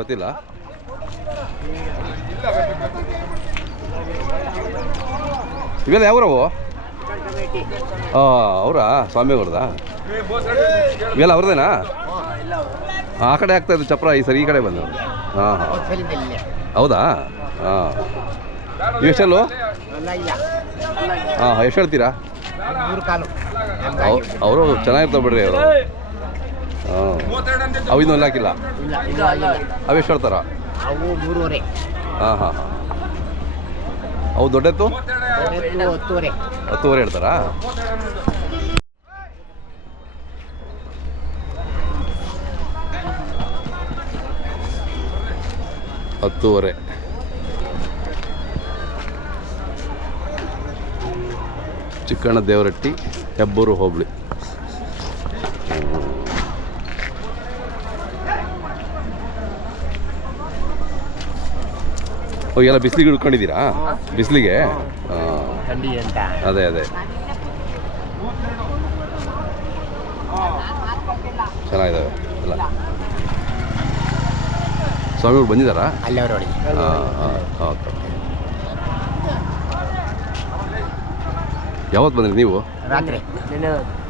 ಗೊತ್ತಿಲ್ಲ. ಇವೆಲ್ಲ ಯಾವ್ರವು? ಅವರಾ ಸ್ವಾಮಿ ಅವ್ರದಾ? ಇವೆಲ್ಲ ಅವ್ರದ್ದೇನಾ? ಆ ಕಡೆ ಆಗ್ತಾಯಿದ್ದು ಚಪ್ರ ಈ ಸರಿ ಈ ಕಡೆ ಬಂದು. ಹಾಂ ಹಾಂ ಹೌದಾ? ಹಾಂ ಎಷ್ಟಲ್ಲು? ಹಾಂ ಎಷ್ಟು ಹೇಳ್ತೀರಾ? ಅವರು ಚೆನ್ನಾಗಿರ್ತಾವೆ ಬಿಡ್ರಿ ಅವರು. ಹಾಂ ಅವು ಇನ್ನೂ ಹಾಕಿಲ್ಲ. ಅವೆಷ್ಟು ಹೇಳ್ತಾರ? ಹಾಂ ಹಾಂ ಹಾಂ ಅವು ದೊಡ್ಡತ್ತು 10,500 ಹೇಳ್ತಾರಾ? $10,500. ಚಿಕ್ಕಣ್ಣ ದೇವರಟ್ಟಿ, ಹೆಬ್ಬೂರು ಹೋಬಳಿ. ಎಲ್ಲ ಬಿಸಿಲಿಗೆ ಉಳ್ಕೊಂಡಿದ್ದೀರಾ? ಬಿಸಿಲಿಗೆ ಅದೇ ಅದೇ ಚೆನ್ನಾಗಿದ್ದಾವೆ ಎಲ್ಲ. ಸ್ವಾಮಿಗಳು ಬಂದಿದ್ದಾರಾ? ಹಾಂ ಓಕೆ. ಯಾವತ್ತು ಬಂದ್ರಿ ನೀವು?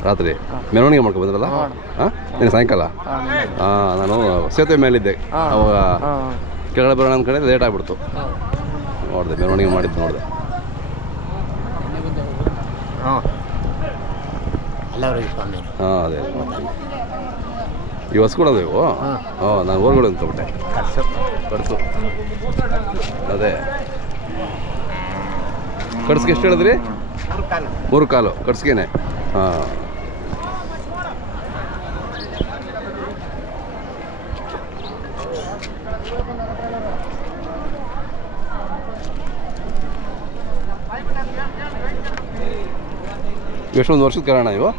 ರಾತ್ರಿ ಮೆರವಣಿಗೆ ಮಾಡ್ಕೊಂಡು ಬಂದ್ರಲ್ಲ? ಹಾಂ ನೀನು ಸಾಯಂಕಾಲ? ಹಾಂ ನಾನು ಸೇತುವೆ ಮೇಲಿದ್ದೆ ಅವಾಗ ಕೆಳಗಡೆ ಬರೋಣ ಅಂದ್ಕೊಂಡೆ ಲೇಟ್ ಆಗಿಬಿಡ್ತು. ನೋಡಿದೆ ಮೆರವಣಿಗೆ ಮಾಡಿದ್ದು ನೋಡಿದೆ. ಹಾಂ ಅದೇ ಇವು ಹಸ್ಕೊಳೋದು ಇವು? ಹಾಂ ನಾನು ಊರುಗಳು ಅಂದ್ಕೊಬಿಟ್ಟೆ. ಕಡ್ಸು ಅದೇ ಕಡ್ಸ್ಗೆ ಎಷ್ಟು ಹೇಳಿದ್ರಿ? 3 ಕಾಲು ಕಡ್ಸ್ಗೆನೆ. ಹಾಂ ಎಷ್ಟೊಂದು ವರ್ಷದ ಕಾರಣ ಇವು?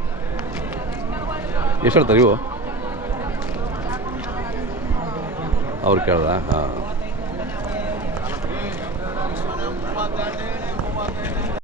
ಎಷ್ಟು ಹೇಳ್ತಾರೆ ಇವು? ಅವ್ರು ಕೇಳ್ದ? ಹಾಂ